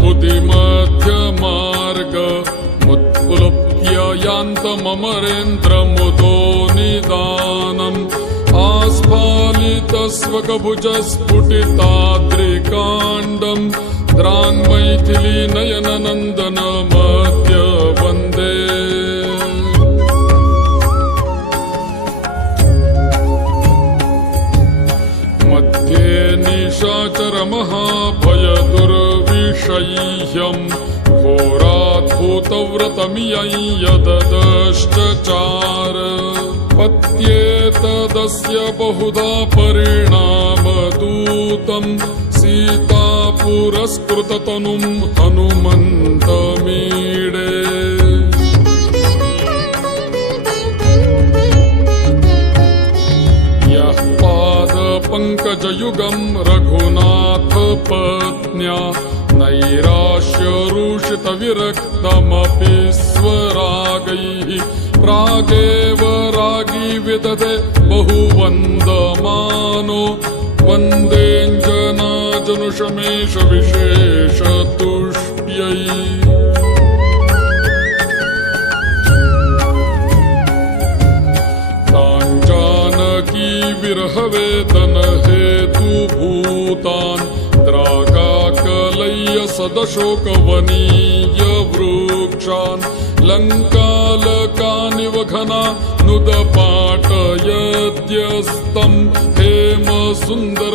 बुद्धिमध्यमार्ग मुत्पुलुप्य यान्तममरेन्द्रमुदो निदानम् आस्फालितस्वकभुजस्फुटिताद्रिकाण्डम् द्राङ्मैथिली नयननन्दन मध्य वन्दे मध्ये निशाचरमहाभयदुर्विषह्यम् घोराद्भूतव्रतमियं यददश्चचार पत्येतदस्य बहुधा परिणामदूतम् सीतापुरस्कृततनुं हनुमन्तमीडे यः पादपङ्कजयुगं रघुनाथपत्न्या नैराश्यरूषितविरक्तमपि स्वरागैः प्रागेव रागी विदधे बहुवन्दमानो वन्देऽञ्जनाजनुषमेष विशेषतुष्ट्यै ताञ्जानकी विरहवेदनहेतुभूतान् द्रागाकलय्य सदशोकवनीय वृक्षान् लङ्कालकानिव घना नुदपाटयद्यस्तं हेम सुन्दर